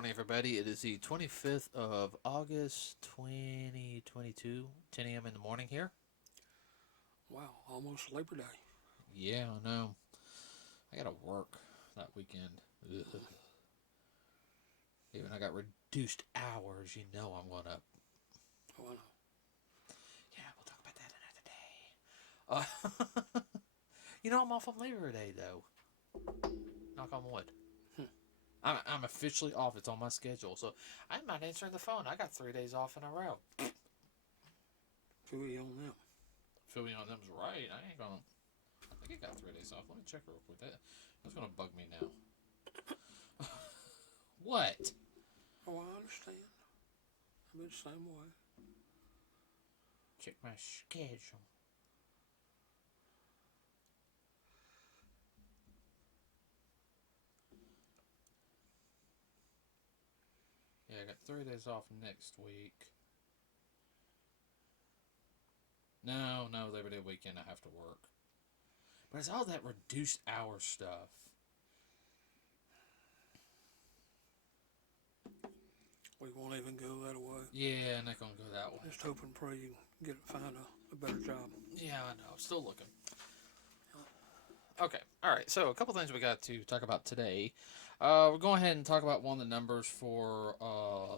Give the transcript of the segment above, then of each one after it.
morning, everybody. It is the 25th of August, 2022, 10 a.m. in the morning here. Wow, almost Labor Day. Yeah, I know. I gotta work that weekend. Ugh. Even I got reduced hours, you know I'm going up. Oh, I know. Yeah, we'll talk about that another day. I'm off on Labor Day, though. Knock on wood. Hmm. I'm officially off. It's on my schedule, so I'm not answering the phone. I got 3 days off in a row. Fooey on them. Feel me on them's right. I ain't gonna. I think I got 3 days off. Let me check real quick. That's gonna bug me now. What? Oh, I understand. I've been the same way. Check my schedule. Yeah, I got 3 days off next week. No, Labor Day weekend I have to work. But it's all that reduced hour stuff. We won't even go that way. Yeah, I'm not gonna go that way. Just hope and pray you find a better job. Yeah, I know. Still looking. Okay, alright, so a couple things we got to talk about today. We're going ahead and talk about one of the numbers for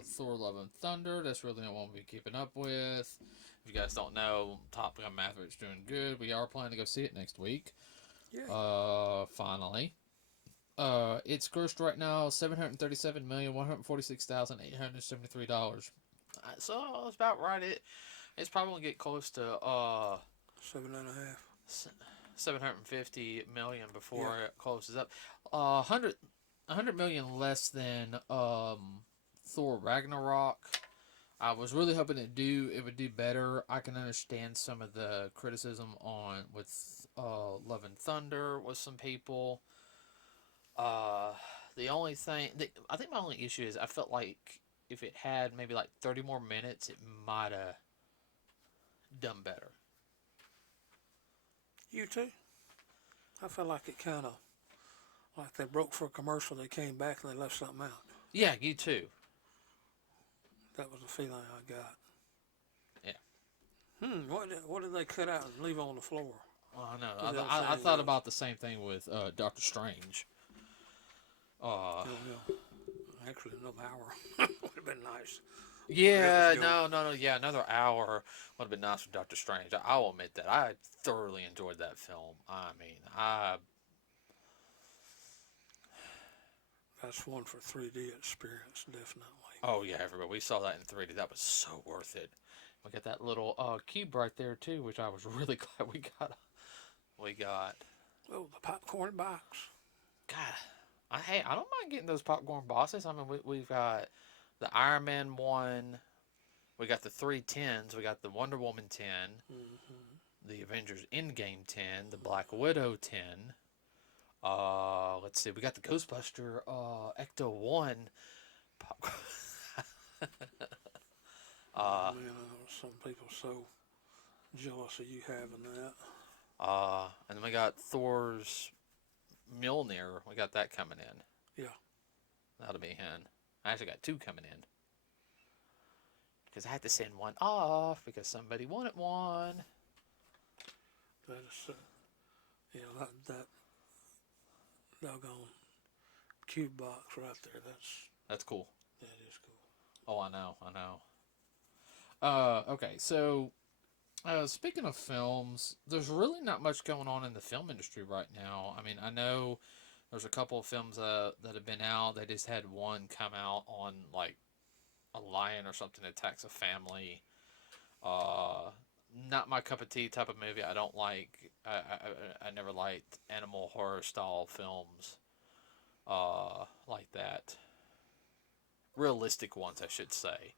Thor Love and Thunder. That's really not one we'll be keeping up with. If you guys don't know, Top Gun Maverick's doing good. We are planning to go see it next week. Yeah. Finally. It's grossed right now $737,146,873. So it's about right. It's probably gonna get close to 7.5. 750 million before it closes up. 100 million less than Thor Ragnarok. I was really hoping it would do better. I can understand some of the criticism with Love and Thunder with some people. The only thing I think my only issue is I felt like if it had maybe like 30 more minutes, it might have done better. You too? I felt like it kind of, like they broke for a commercial, they came back and they left something out. Yeah, you too. That was the feeling I got. Yeah. What did they cut out and leave on the floor? Oh, I know. I thought about the same thing with Doctor Strange. Yeah. Actually, another hour would have been nice. Yeah, no. Yeah, another hour would have been nice with Doctor Strange. I will admit that I thoroughly enjoyed that film. I mean, That's one for 3D experience, definitely. Oh yeah, everybody, we saw that in 3D. That was so worth it. We got that little cube right there too, which I was really glad we got. We got. Oh, the popcorn box. God, I don't mind getting those popcorn boxes. I mean, we've got the Iron Man one. We got the 3 10s. We got the Wonder Woman 10. Mm-hmm. The Avengers Endgame 10. The Black Widow 10. Let's see. We got the Ghostbuster Ecto 1 popcorn. Man, some people so jealous of you having that. And then we got Thor's Mjolnir. We got that coming in. Yeah. That'll be in. I actually got 2 coming in. Because I had to send one off because somebody wanted one. That is, that doggone cube box right there. That's cool. That is cool. Oh, I know. Okay, so speaking of films, there's really not much going on in the film industry right now. I mean, I know there's a couple of films that have been out. They just had one come out on like a lion or something that attacks a family. Not my cup of tea type of movie. I don't like. I never liked animal horror style films. Like that. Realistic ones, I should say.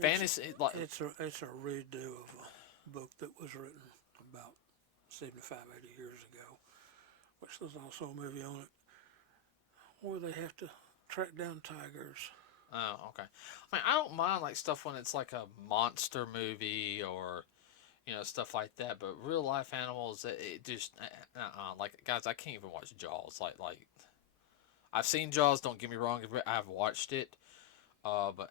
Fantasy. It's a redo of a book that was written about 75, 80 years ago, which there's also a movie on it where they have to track down tigers. Oh, okay. I mean, I don't mind like stuff when it's like a monster movie or stuff like that. But real life animals, it just like guys, I can't even watch Jaws. Like I've seen Jaws. Don't get me wrong. I've watched it. But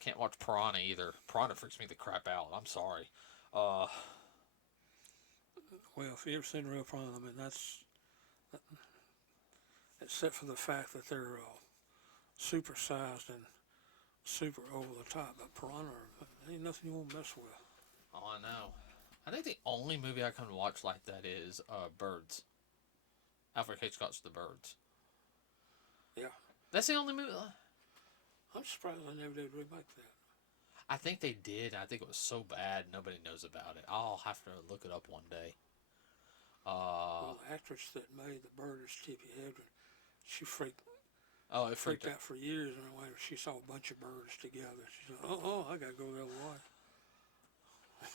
can't watch Piranha either. Piranha freaks me the crap out. I'm sorry. Uh, Well, if you ever seen Real Piranha, I mean, except for the fact that they're supersized and super over the top, but Piranha ain't nothing you won't mess with. oh, I know. I think the only movie I can watch like that is Birds. Alfred Hitchcock's The Birds. Yeah. That's the only movie. I'm surprised they never did remake that. I think they did. I think it was so bad nobody knows about it. I'll have to look it up one day. Well, the actress that made the bird is Tippi Hedren. She It freaked out for years, and when she saw a bunch of birds together, she said, "Oh, I gotta go the other way."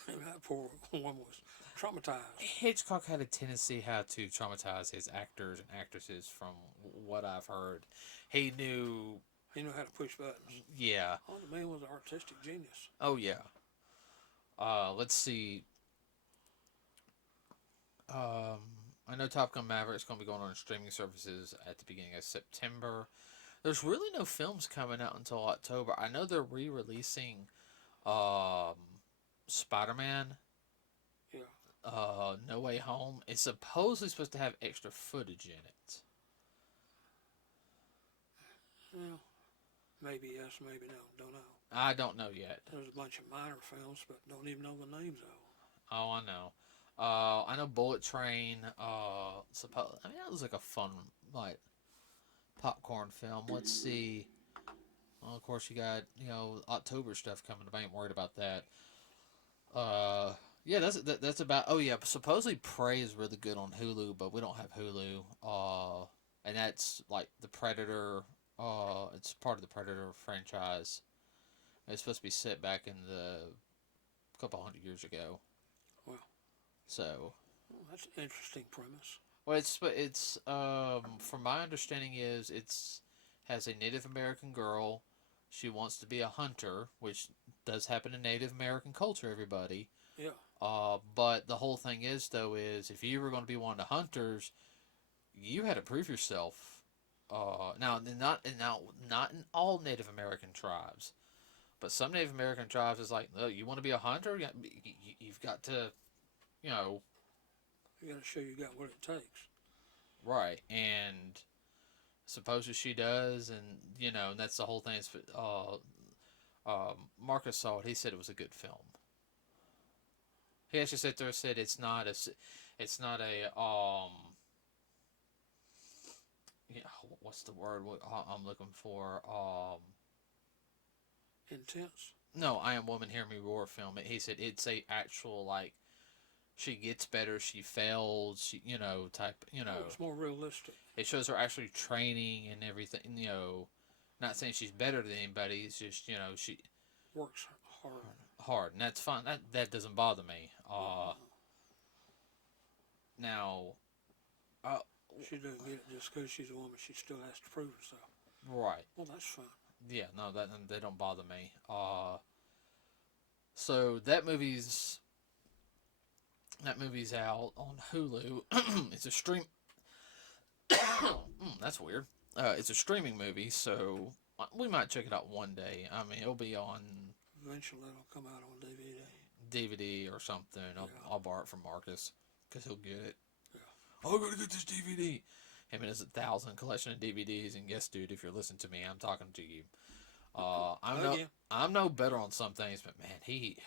And that poor woman was traumatized. Hitchcock had a tendency how to traumatize his actors and actresses. From what I've heard, he knew. He knew how to push buttons. Yeah. Oh, the man was an artistic genius. Oh yeah. Let's see. I know Top Gun Maverick's going to be going on streaming services at the beginning of September. There's really no films coming out until October. I know they're re-releasing Spider-Man. Yeah. No Way Home. It's supposedly supposed to have extra footage in it. Well, maybe yes, maybe no. Don't know. I don't know yet. There's a bunch of minor films, but don't even know the names of them. Oh, I know. I know Bullet Train. That was like a fun, like, popcorn film. Let's see. Well, of course, you got October stuff coming up. I ain't worried about that. Yeah, that's about. Oh yeah, supposedly Prey is really good on Hulu, but we don't have Hulu. And that's like the Predator. It's part of the Predator franchise. It's supposed to be set back in the couple hundred years ago. Wow. So. Well, that's an interesting premise. Well, it's from my understanding it's has a Native American girl. She wants to be a hunter, which does happen in Native American culture. Everybody. Yeah. But the whole thing is if you were going to be one of the hunters, you had to prove yourself. Now not in all Native American tribes, but some Native American tribes is like, no, you want to be a hunter, you've got to, you got to show you got what it takes. Right, and supposes she does, and and that's the whole thing. Marcus saw it. He said it was a good film. He actually sat there and said it's not a what's the word I'm looking for? Intense. No, I Am Woman, Hear Me Roar film. He said it's a actual like. She gets better. She fails. She, type. It's more realistic. It shows her actually training and everything. Not saying she's better than anybody. It's just she works hard. Hard, and that's fine. That doesn't bother me. Now, she doesn't get it just because she's a woman. She still has to prove herself. Right. Well, that's fine. Yeah. No, they don't bother me. So that movie's out on Hulu. It's a stream. That's weird. It's a streaming movie, so we might check it out one day. I mean, it'll be on. Eventually, it'll come out on DVD. DVD or something. I'll borrow it from Marcus because he'll get it. Yeah. Oh, I'm gonna get this DVD. Him and his 1,000 collection of DVDs. And yes, dude, if you're listening to me, I'm talking to you. I'm no better on some things, but man, he.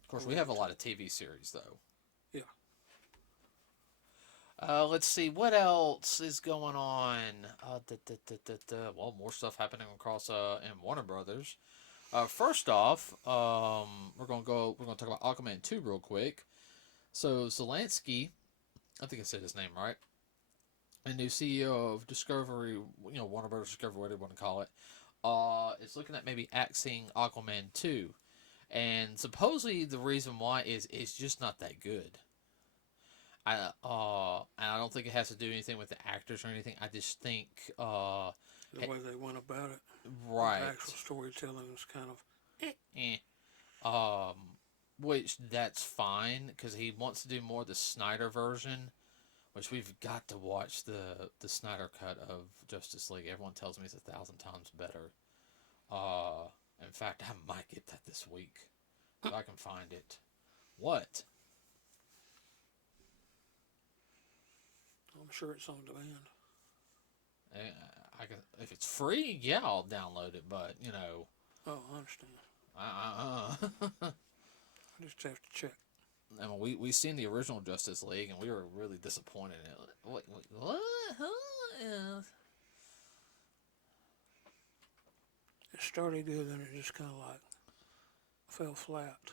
Of course, we have a lot of TV series, though. Yeah. Let's see, what else is going on? Well, more stuff happening across in Warner Brothers. First off, we're gonna talk about Aquaman 2 real quick. So Zelensky, I think I said his name right, the new CEO of Discovery, Warner Brothers Discovery, whatever you want to call it, is looking at maybe axing Aquaman 2. And supposedly the reason why is it's just not that good. And I don't think it has to do anything with the actors or anything. I just think the way they went about it, right? The actual storytelling was kind of eh. which that's fine because he wants to do more of the Snyder version, which we've got to watch the Snyder cut of Justice League. Everyone tells me it's 1,000 times better. In fact, I might get that this week if I can find it. What? I'm sure it's on demand. I can, if it's free, yeah, I'll download it. But Oh, I understand. I just have to check. I mean, we seen the original Justice League, and we were really disappointed in it. What? Huh? Yeah. It started good, and it just kind of like fell flat.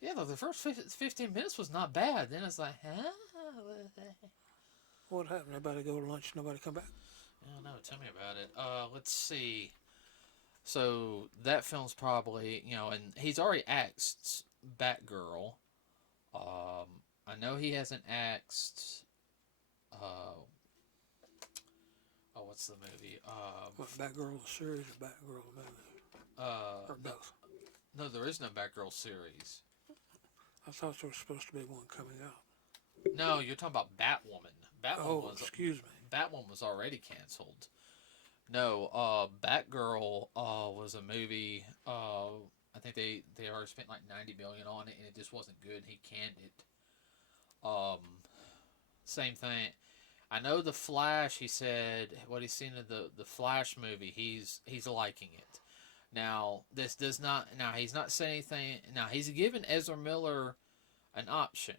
Yeah, the first 15 minutes was not bad. Then it's like, huh? What happened? Everybody go to lunch, nobody come back? I don't know. Tell me about it. Let's see. So that film's probably, and he's already axed Batgirl. I know he hasn't axed. Oh, what's the movie? What, Batgirl the series or Batgirl the movie? Or both? No, there is no Batgirl series. I thought there was supposed to be one coming out. No, you're talking about Batwoman. Excuse me. Batwoman was already canceled. No, Batgirl was a movie. I think they already spent like $90 million on it, and it just wasn't good. He canned it. Same thing. I know the Flash. He said what he's seen in the Flash movie. He's liking it. Now this does not. Now he's not saying anything. Now he's given Ezra Miller an option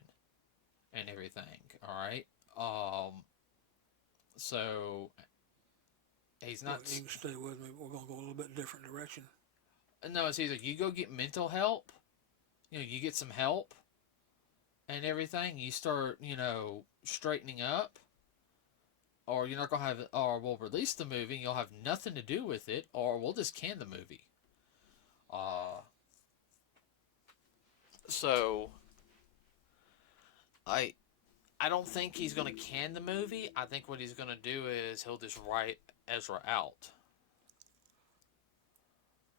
and everything. All right. So he's not. Well, you can stay with me. We're gonna go a little bit different direction. No, it's either you go get mental help. You get some help and everything. You start, straightening up. Or you're not going to have, or we'll release the movie and you'll have nothing to do with it, or we'll just can the movie. So, I don't think he's going to can the movie. I think what he's going to do is he'll just write Ezra out.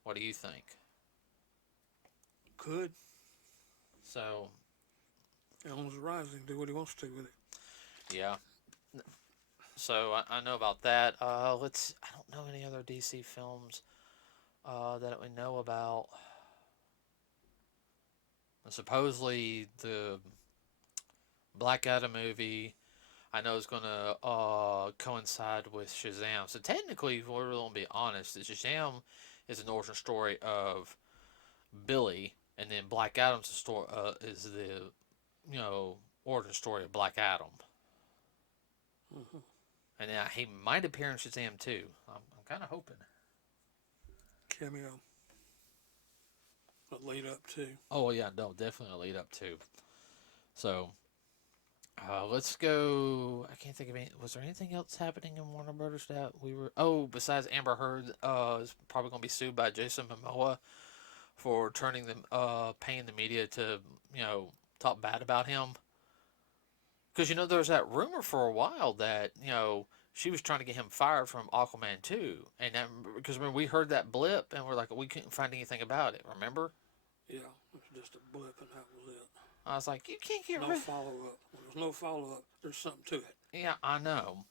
What do you think? Could. So, Ellen's Rising. Do what he wants to with it. yeah. So I know about that. I don't know any other DC films that we know about. Supposedly the Black Adam movie, I know is going to coincide with Shazam. So technically, if we're going to be honest, Shazam is an origin story of Billy, and then Black Adam's story is the origin story of Black Adam. Mm-hmm. And he might appear in Shazam too. I'm kind of hoping. Cameo. A lead up to. Oh yeah, no, definitely a lead up to. So, let's go. I can't think of any. Was there anything else happening in Warner Brothers that we were? Oh, besides Amber Heard, is probably going to be sued by Jason Momoa for paying the media to talk bad about him. Because, there was that rumor for a while that, she was trying to get him fired from Aquaman 2. And because when we heard that blip, and we're like, we couldn't find anything about it, remember? Yeah, it was just a blip, and that was it. I was like, you can't get no follow-up. When there's no follow-up, there's something to it. Yeah, I know.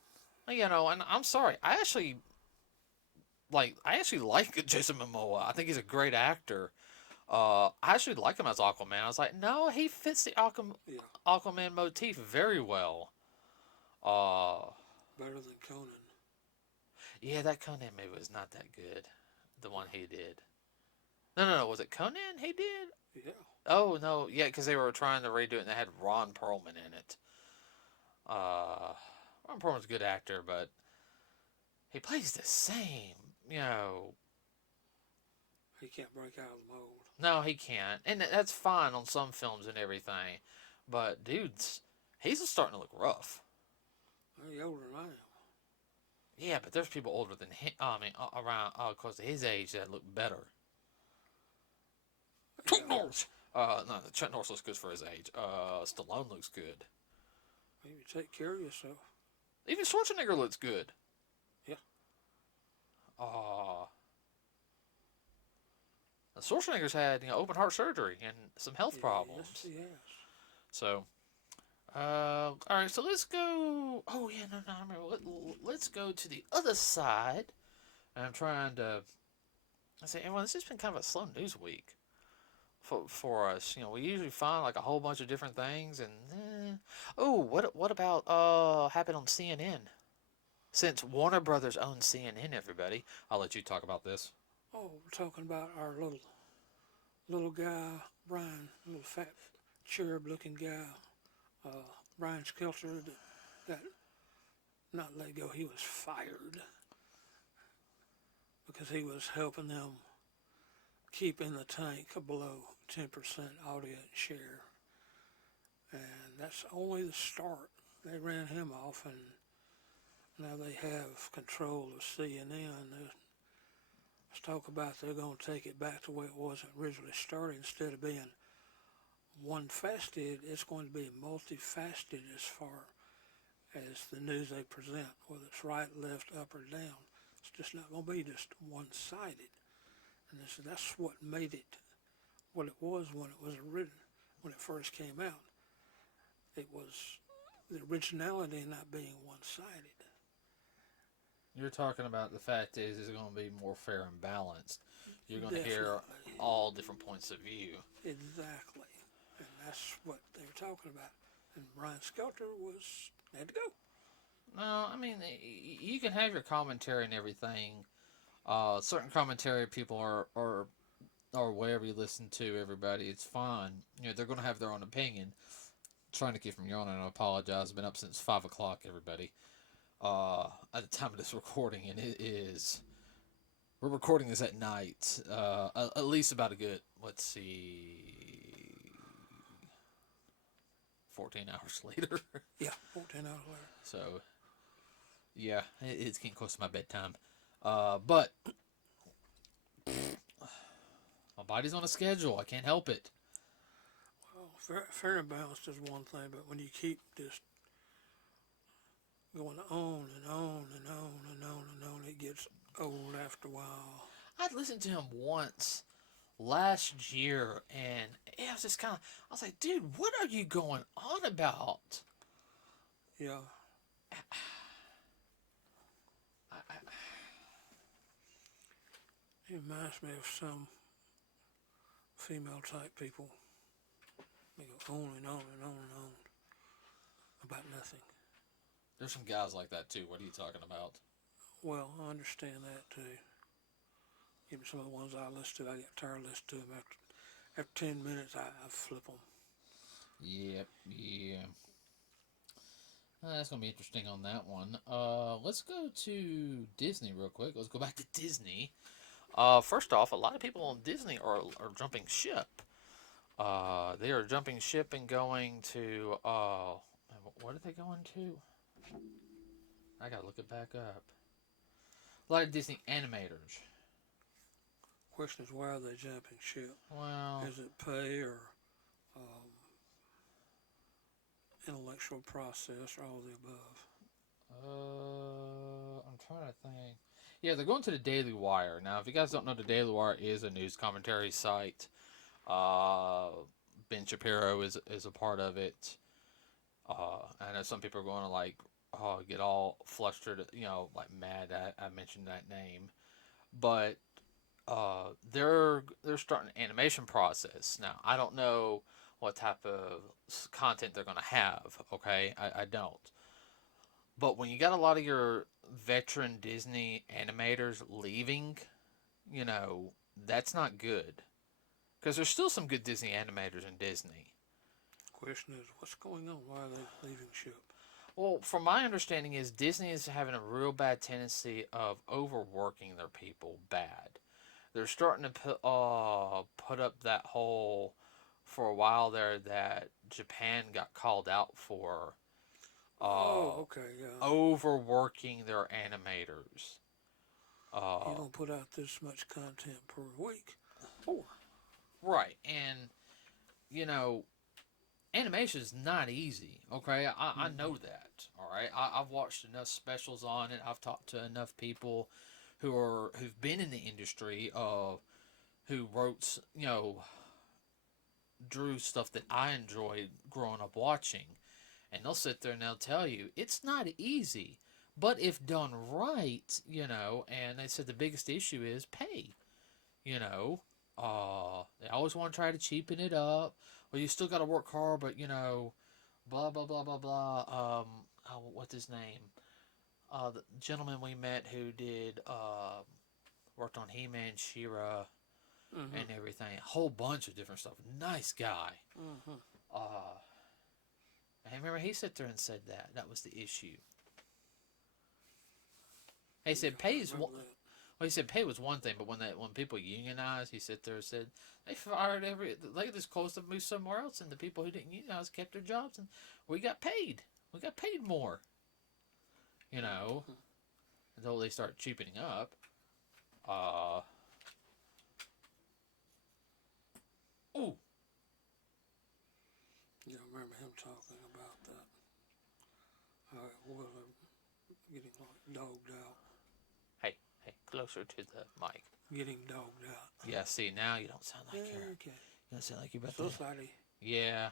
And I'm sorry. I actually like Jason Momoa. I think he's a great actor. I actually like him as Aquaman. I was like, no, he fits the Aquaman motif very well. Better than Conan. Yeah, that Conan movie was not that good. The one he did. No. Was it Conan he did? Yeah. Oh, no. Yeah, because they were trying to redo it and they had Ron Perlman in it. Ron Perlman's a good actor, but he plays the same, He can't break out of the mold. No, he can't. And that's fine on some films and everything. But, dudes, he's starting to look rough. He's older than I am. Yeah, but there's people older than him. Around close to his age that look better. Yeah. Chuck Norris. No, Chuck Norris looks good for his age. Stallone looks good. Maybe take care of yourself. Even Schwarzenegger looks good. Yeah. Schwarzenegger's had open heart surgery and some health Yes, problems. yes. So, all right. So let's go. Oh yeah, no, no. I remember. Let's go to the other side. I'm trying to. I say, well, this has been kind of a slow news week for us. We usually find like a whole bunch of different things, and oh, what about happened on CNN? Since Warner Brothers owns CNN, everybody, I'll let you talk about this. Oh, we're talking about our little guy, Brian, little fat cherub-looking guy, Brian Skelter, that got not let go. He was fired because he was helping them keep in the tank below 10% audience share, and that's only the start. They ran him off, and now they have control of CNN. Let's talk about they're going to take it back to where it was originally started. Instead of being one faceted, it's going to be multifaceted as far as the news they present, whether it's right, left, up, or down. It's just not going to be just one-sided. And that's what made it what it was when it was written, when it first came out. It was the originality not being one-sided. You're talking about the fact is it's going to be more fair and balanced. You're going to hear Definitely. all different points of view. Exactly. And that's what they were talking about. And Brian Skelter had to go. No, I mean you can have your commentary and everything. Certain commentary people are or whatever you listen to, everybody, it's fine. They're going to have their own opinion. Trying to keep from yawning, I apologize. I've been up since 5 o'clock, everybody. At the time of this recording, and it is. We're recording this at night. At least about a good, let's see, 14 hours later. Yeah, 14 hours later. So, yeah, it's getting close to my bedtime. But my body's on a schedule. I can't help it. Well, fair and balanced is one thing, but when you keep just going on and on and on and on and on, it gets old after a while. I'd listened to him once last year, and it was just kind of, I was like, dude, what are you going on about? Yeah. It reminds me of some female type people. They go on and on and on and on about nothing. There's some guys like that too. What are you talking about? Well, I understand that too. Even some of the ones I listen to, I get tired of listening to them. After 10 minutes, I flip them. Yep, yeah. That's going to be interesting on that one. Let's go to Disney real quick. Let's go back to Disney. First off, a lot of people on Disney are jumping ship. They are jumping ship and going to, what are they going to? I gotta look it back up. A lot of Disney animators. Question is, why are they jumping ship? Well, Is it pay or intellectual process or all of the above? I'm trying to think. Yeah, they're going to the Daily Wire. Now, if you guys don't know, the Daily Wire is a news commentary site. Ben Shapiro is a part of it. I know some people are going to like get all flustered, like mad I mentioned that name, but they're starting an animation process now. I don't know what type of content they're going to have. Okay, I don't. But when you got a lot of your veteran Disney animators leaving, that's not good. Because there's still some good Disney animators in Disney. Question is, what's going on? Why are they leaving ship? Well, from my understanding is Disney is having a real bad tendency of overworking their people bad. They're starting to put up that whole, for a while there, that Japan got called out for Okay, yeah. overworking their animators. You don't put out this much content per week. Four. Right, and animation is not easy. Okay, I know that. All right, I've watched enough specials on it. I've talked to enough people who've been in the industry of who wrote, drew stuff that I enjoyed growing up watching. And they'll sit there and they'll tell you it's not easy, but if done right, and they said the biggest issue is pay. You know, they always want to try to cheapen it up. Well, you still got to work hard, but blah blah blah blah blah. What's his name? The gentleman we met who did worked on He-Man, She-Ra, and everything. A whole bunch of different stuff. Nice guy. I remember he sat there and said that was the issue. He said pay is one. Well, he said pay was one thing, but when people unionized, he sat there and said they fired they just closed up, moved somewhere else, and the people who didn't unionize kept their jobs, and we got paid. We got paid more. Until they start cheapening up. Ooh. Yeah, I remember him talking about that. How it was getting dogged out. Hey, closer to the mic. Getting dogged out. Yeah, see, now you don't sound like yeah, you're... Okay. You don't sound like you're about Society. to... Yeah.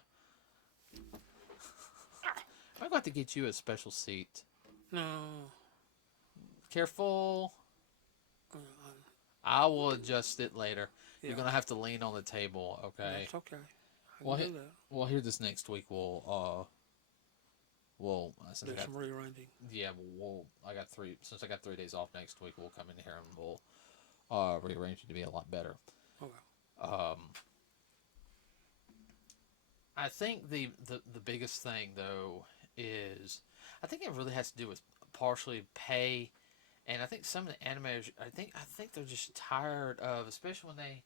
I'm going to get you a special seat. No. Careful. I will adjust it later. Yeah. You're going to have to lean on the table, okay? That's okay. I can do that. Well, here this next week we'll do some rearranging. Yeah, since I got 3 days off next week, we'll come in here and we'll rearrange it to be a lot better. Okay. I think the biggest thing though is I think it really has to do with partially pay, and I think some of the animators I think they're just tired of, especially when they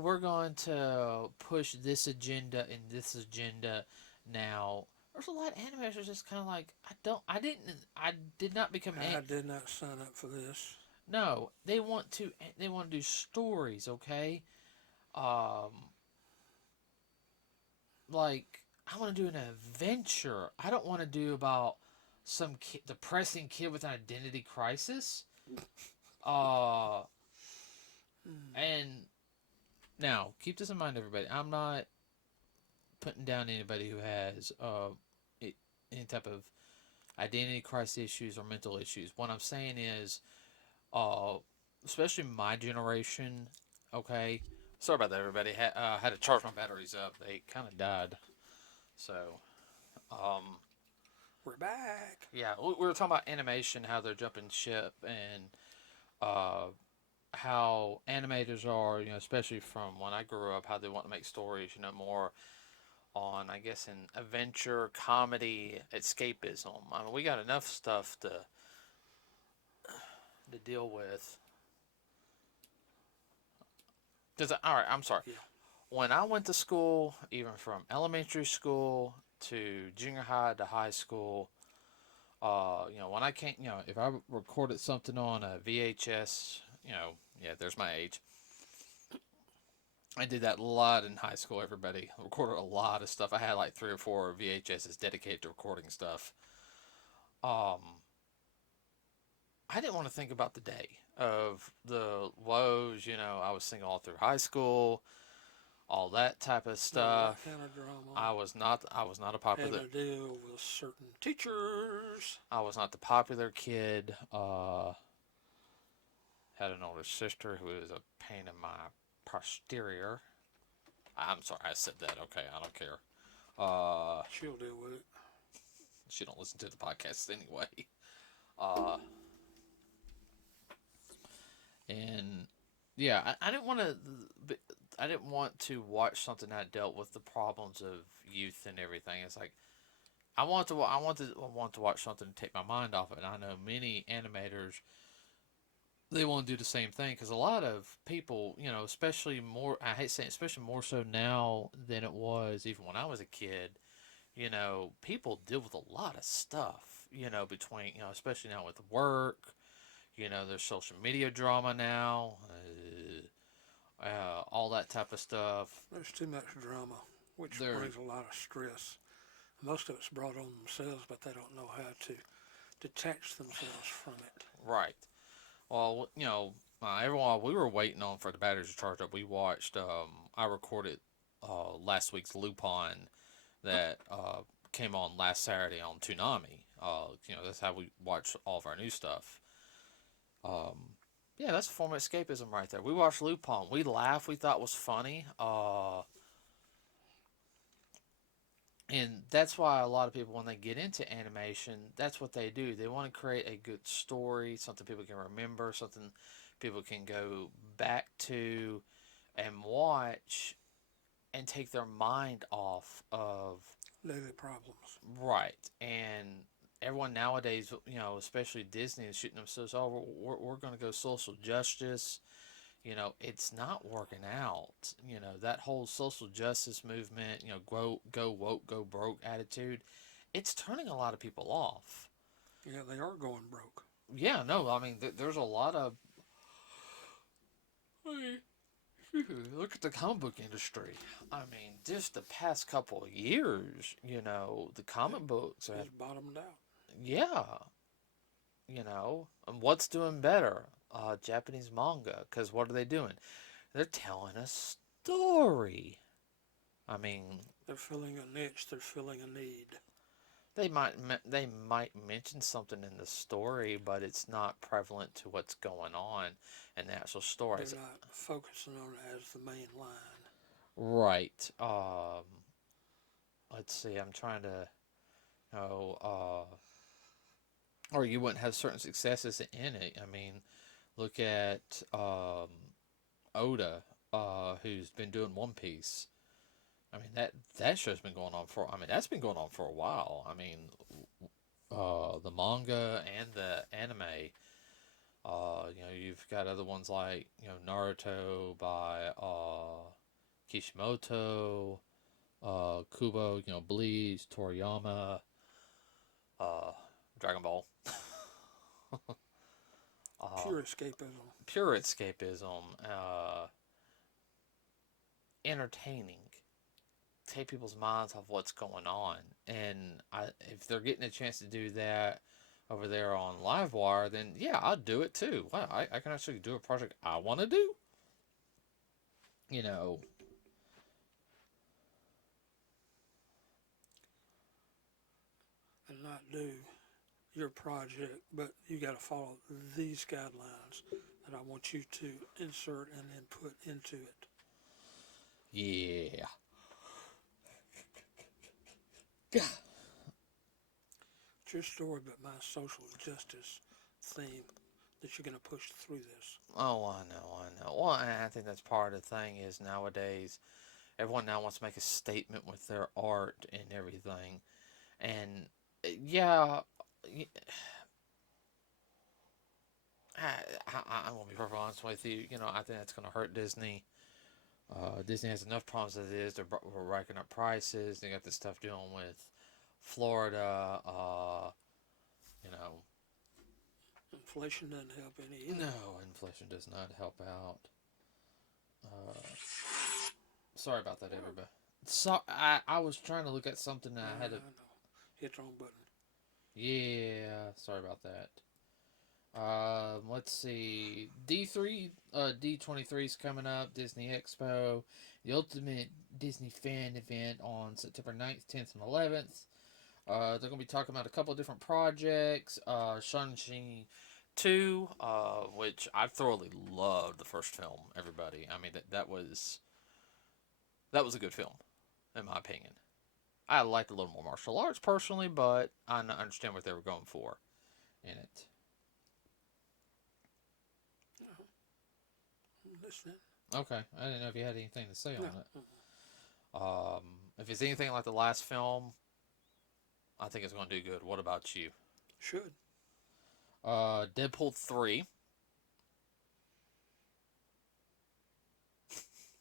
we're going to push this agenda and this agenda now. There's a lot of animators just kind of like I did not become I did not sign up for this. No, they want to do stories, okay? Like I want to do an adventure. I don't want to do about some depressing kid with an identity crisis. And now keep this in mind, everybody. I'm not putting down anybody who has any type of identity crisis issues or mental issues. What I'm saying is, especially my generation, okay. Sorry about that, everybody. Had to charge my batteries up. They kind of died. So, we're back. Yeah, we were talking about animation, how they're jumping ship, and how animators are, especially from when I grew up, how they want to make stories, more on, I guess, in adventure, comedy, escapism. I mean, we got enough stuff to deal with. Alright, I'm sorry. Yeah. When I went to school, even from elementary school to junior high to high school, when I came, if I recorded something on a VHS, yeah, there's my age. I did that a lot in high school, everybody. I recorded a lot of stuff. I had like 3 or 4 VHSs dedicated to recording stuff. I didn't want to think about the day of the woes, I was single all through high school, all that type of stuff. That kind of drama. I was not a popular. Had to deal with certain teachers. I was not the popular kid. Had an older sister who was a pain in my posterior. I'm sorry, I said that. Okay, I don't care. She'll deal with it. She don't listen to the podcast anyway. And yeah, I didn't want to. I didn't want to watch something that dealt with the problems of youth and everything. It's like I want to watch something to take my mind off it. And I know many animators, they want to do the same thing, because a lot of people, especially more. I hate saying, especially more so now than it was even when I was a kid. People deal with a lot of stuff. Between especially now with work. There's social media drama now. All that type of stuff. There's too much drama, which brings a lot of stress. Most of it's brought on themselves, but they don't know how to detach themselves from it. Right. Well, Everyone, we were waiting on for the batteries to charge up. We watched. I recorded last week's Lupin that came on last Saturday on Toonami. That's how we watch all of our new stuff. Um, yeah, that's a form of escapism right there. We watched Lupin. We laughed. We thought it was funny. And that's why a lot of people, when they get into animation, that's what they do. They want to create a good story, something people can remember, something people can go back to and watch and take their mind off of. Daily problems. Right. And everyone nowadays, especially Disney, is shooting themselves, oh, we're going to go social justice. It's not working out. That whole social justice movement, go woke, go broke attitude, it's turning a lot of people off. Yeah, they are going broke. Yeah, no, I mean, there's a lot of. Look at the comic book industry. I mean, just the past couple of years, the comic books have. It's bottomed out. Yeah, and what's doing better? Japanese manga, because what are they doing? They're telling a story. I mean, They're filling a niche. They're filling a need. they might mention something in the story, but it's not prevalent to what's going on in the actual story. They're not focusing on it as the main line. Right. Let's see. I'm trying to. Or you wouldn't have certain successes in it. I mean, look at Oda, who's been doing One Piece. I mean that show's been going on for. I mean that's been going on for a while. I mean, the manga and the anime. You've got other ones like Naruto by Kishimoto, Kubo. Bleach, Toriyama, uh, Dragon Ball. Pure escapism. Pure escapism. Entertaining. Take people's minds off what's going on. And if they're getting a chance to do that over there on Livewire, then yeah, I'll do it too. Wow, I can actually do a project I want to do. You know. And not do your project, but you got to follow these guidelines that I want you to insert and input into it. Yeah. It's your story, but my social justice theme that you're going to push through this. Oh, I know. Well, I think that's part of the thing is nowadays, everyone now wants to make a statement with their art and everything. And yeah, I'm gonna be perfectly honest with you. I think that's gonna hurt Disney. Disney has enough problems as it is. They're racking up prices. They got this stuff dealing with Florida. You know, Inflation doesn't help any either. no, inflation does not help out. Sorry about that, everybody. So I was trying to look at something that I had to. I know. Hit the wrong button. Yeah, sorry about that. Let's see. D23 is coming up. Disney Expo, the Ultimate Disney Fan Event on September 9th, 10th, and 11th. They're going to be talking about a couple of different projects. Shang-Chi 2, which I thoroughly loved the first film. Everybody, I mean that was a good film, in my opinion. I liked a little more martial arts personally, but I understand what they were going for in it. I'm listening. Okay, I didn't know if you had anything to say on No. it. If it's anything like the last film, I think it's going to do good. What about you? Should. Deadpool 3.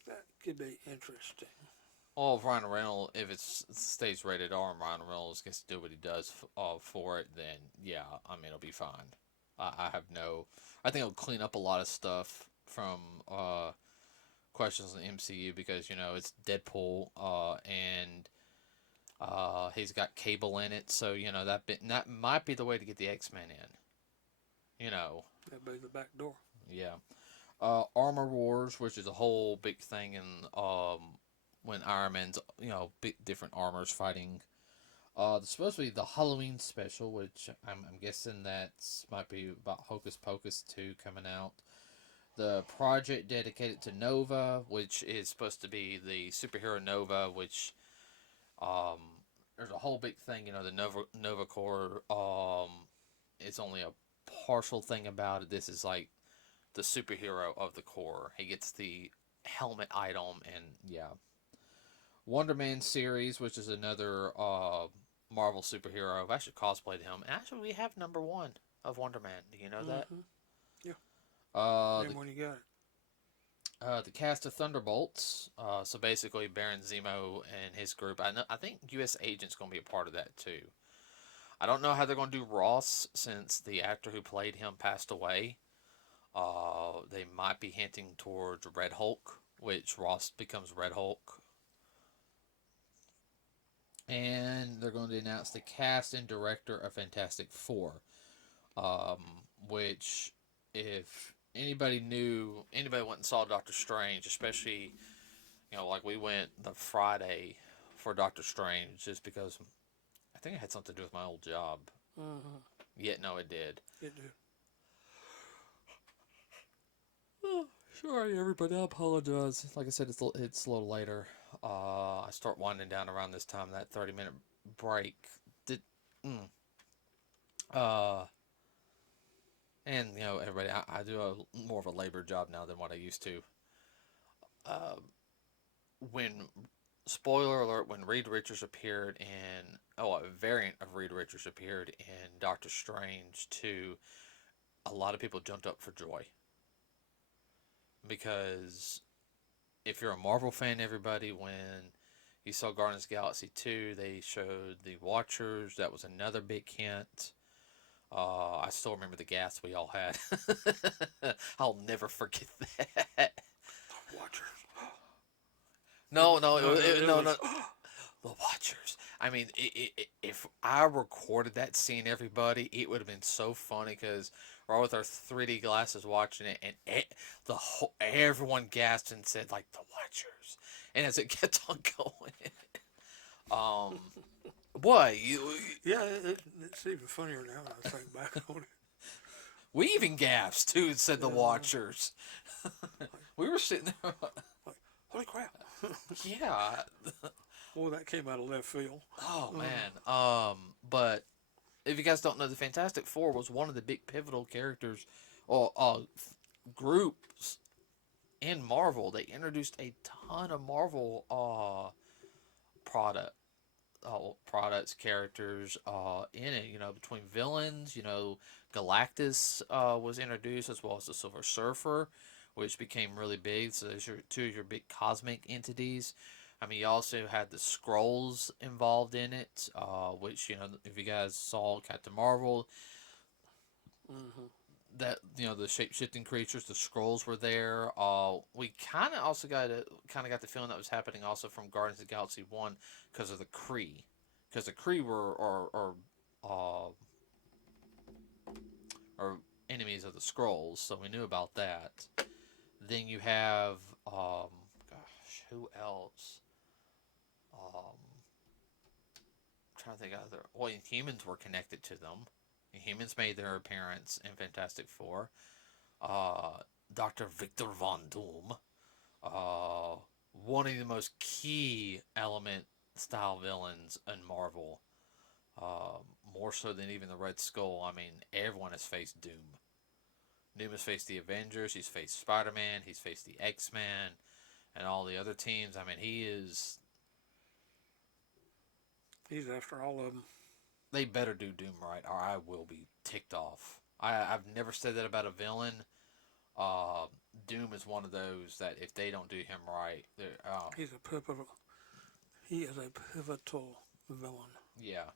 That could be interesting. Well, if Ryan Reynolds, if it stays rated R and Ryan Reynolds gets to do what he does for it, then yeah, I mean, it'll be fine. I have no. I think it'll clean up a lot of stuff from questions in the MCU because it's Deadpool and he's got Cable in it, so that might be the way to get the X-Men in. That'd be the back door. Yeah. Armor Wars, which is a whole big thing in when Iron Man's big different armors fighting. There's supposed to be the Halloween special, which I'm guessing that might be about Hocus Pocus 2 coming out. The project dedicated to Nova, which is supposed to be the superhero Nova, which um, there's a whole big thing. The Nova Corps is only a partial thing about it. This is like the superhero of the Corps. He gets the helmet item, and yeah, Wonder Man series, which is another Marvel superhero. I've actually cosplayed him. And actually, we have #1 of Wonder Man. Do you know that? Yeah. The, When you got it. the cast of Thunderbolts. So basically, Baron Zemo and his group. I think U.S. Agent's going to be a part of that too. I don't know how they're going to do Ross since the actor who played him passed away. They might be hinting towards Red Hulk, which Ross becomes Red Hulk. And they're going to announce the cast and director of Fantastic Four, which, if anybody went and saw Doctor Strange, especially, like we went the Friday for Doctor Strange, just because I think it had something to do with my old job. Yet, no, it did. It did. Oh, sorry, everybody. I apologize. Like I said, it's a little later. I start winding down around this time. That 30-minute break. And everybody, I do more of a labor job now than what I used to. When spoiler alert, when Reed Richards appeared in a variant of Reed Richards appeared in Doctor Strange 2, a lot of people jumped up for joy. Because if you're a Marvel fan, everybody, when you saw Guardians of the Galaxy 2, they showed the Watchers. That was another big hint. I still remember the gas we all had. I'll never forget that. Watchers. No. The Watchers. I mean, if I recorded that scene, everybody, it would have been so funny because we're all with our 3D glasses watching it, and everyone gasped and said, like, the Watchers. And as it kept on going, what? Yeah, it's even funnier now when I think back on it. We even gasped, too, and said the Watchers. We were sitting there. Like, holy crap. Yeah. Boy, that came out of left field. Oh, man. But if you guys don't know, the Fantastic Four was one of the big pivotal characters or groups in Marvel. They introduced a ton of Marvel products, characters in it. Between villains, Galactus was introduced, as well as the Silver Surfer, which became really big. So those are two of your big cosmic entities. I mean, you also had the Skrulls involved in it, which, if you guys saw Captain Marvel, that, the shape-shifting creatures, the Skrulls were there. We kind of also got the feeling that was happening also from Guardians of the Galaxy 1 because of the Kree. Because the Kree are enemies of the Skrulls, so we knew about that. Then you have, who else? Trying to think of other. Well, Humans were connected to them. Humans made their appearance in Fantastic Four. Dr. Victor Von Doom. One of the most key element style villains in Marvel. More so than even the Red Skull. I mean, everyone has faced Doom. Doom has faced the Avengers. He's faced Spider-Man. He's faced the X-Men. And all the other teams. I mean, he's after all of them. They better do Doom right, or I will be ticked off. I've never said that about a villain. Doom is one of those that if they don't do him right, He is a pivotal villain. Yeah.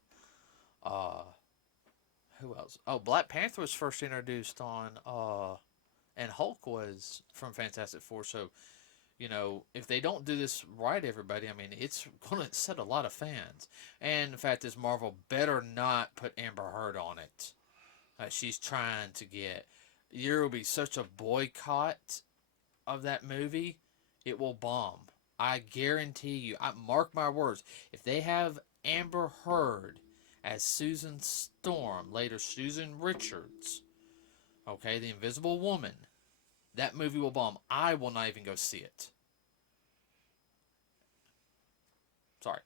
Who else? Oh, Black Panther was first introduced on, and Hulk was from Fantastic Four. So, if they don't do this right, everybody, I mean, it's going to upset a lot of fans. And the fact is, Marvel better not put Amber Heard on it. She's trying to get... There will be such a boycott of that movie, it will bomb. I guarantee you. I mark my words. If they have Amber Heard as Susan Storm, later Susan Richards, okay, the Invisible Woman, that movie will bomb. I will not even go see it. Sorry.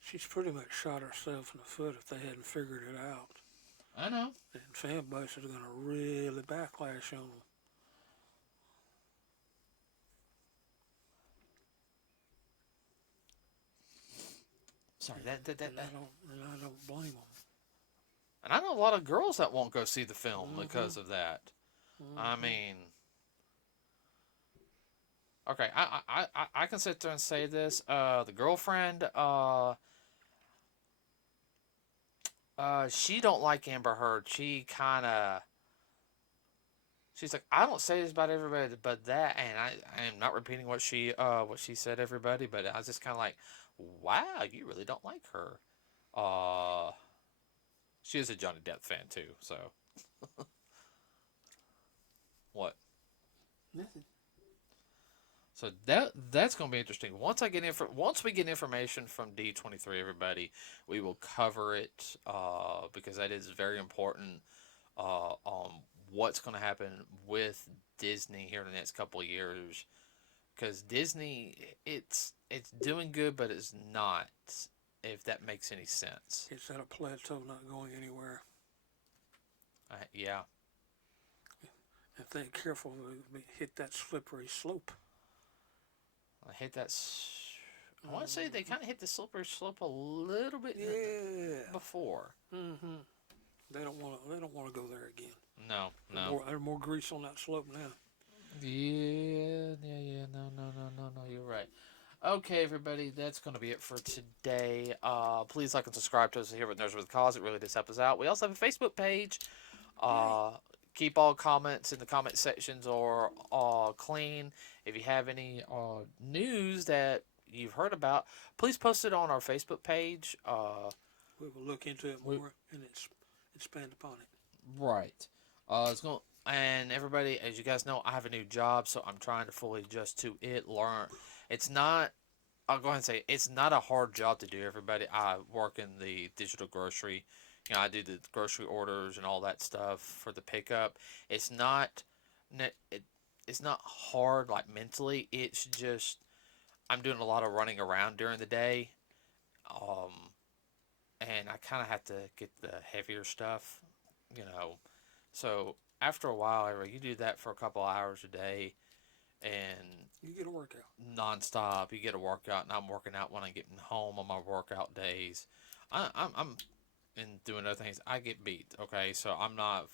She's pretty much shot herself in the foot if they hadn't figured it out. I know. And fan base is going to really backlash on them. Sorry, And I don't blame them. and I know a lot of girls that won't go see the film because of that. I mean, okay, I can sit there and say this. The girlfriend, she don't like Amber Heard. She's like, I don't say this about everybody, but that, and I am not repeating what she said, everybody, but I was just kind of like, wow, you really don't like her. She is a Johnny Depp fan too, so. What? Nothing. So that's gonna be interesting. Once we get information from D23, everybody, we will cover it because that is very important on what's gonna happen with Disney here in the next couple of years. Because Disney, it's doing good, but it's not. If that makes any sense. It's at a plateau, not going anywhere. Yeah. If they're careful, they hit that slippery slope. I want to say they kind of hit the slippery slope a little bit before. Mm-hmm. They don't want to go there again. No. There's more grease on that slope now. Yeah. No. You're right. Okay, everybody, that's going to be it for today. Please like and subscribe to us here with Nerds with Cause. It really does help us out. We also have a Facebook page. Keep all comments in the comment sections or clean. If you have any news that you've heard about, please post it on our Facebook page. We will look into it more and expand upon it. Right. And everybody, as you guys know, I have a new job, so I'm trying to fully adjust to it. Learn. It's not. I'll go ahead and say it's not a hard job to do. Everybody, I work in the digital grocery. I do the grocery orders and all that stuff for the pickup. It's not hard like mentally. It's just I'm doing a lot of running around during the day, and I kind of have to get the heavier stuff, So after a while, you do that for a couple hours a day, and you get a workout nonstop. You get a workout, and I'm working out when I'm getting home on my workout days. I'm and doing other things. I get beat. Okay, so I'm not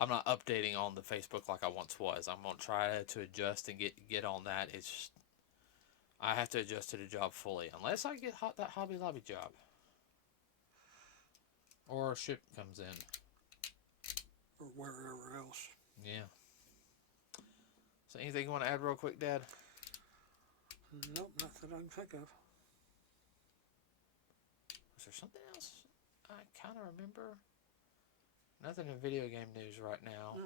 updating on the Facebook like I once was. I'm gonna try to adjust and get on that. It's just, I have to adjust to the job fully, unless I get that Hobby Lobby job or a ship comes in or wherever else. Yeah. So anything you want to add real quick, Dad? Nope, nothing I can think of. Was there something else I kind of remember? Nothing in video game news right now.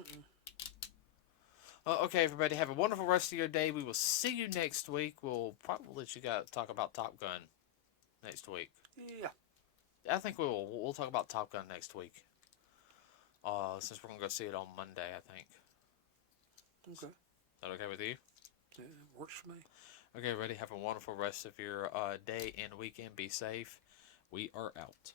Okay, everybody, have a wonderful rest of your day. We will see you next week. We'll probably let you guys talk about Top Gun next week. Yeah. I think we will. We'll talk about Top Gun next week. Since we're going to go see it on Monday, I think. Okay. Is that okay with you? Yeah, it works for me. Okay, everybody, have a wonderful rest of your day and weekend. Be safe. We are out.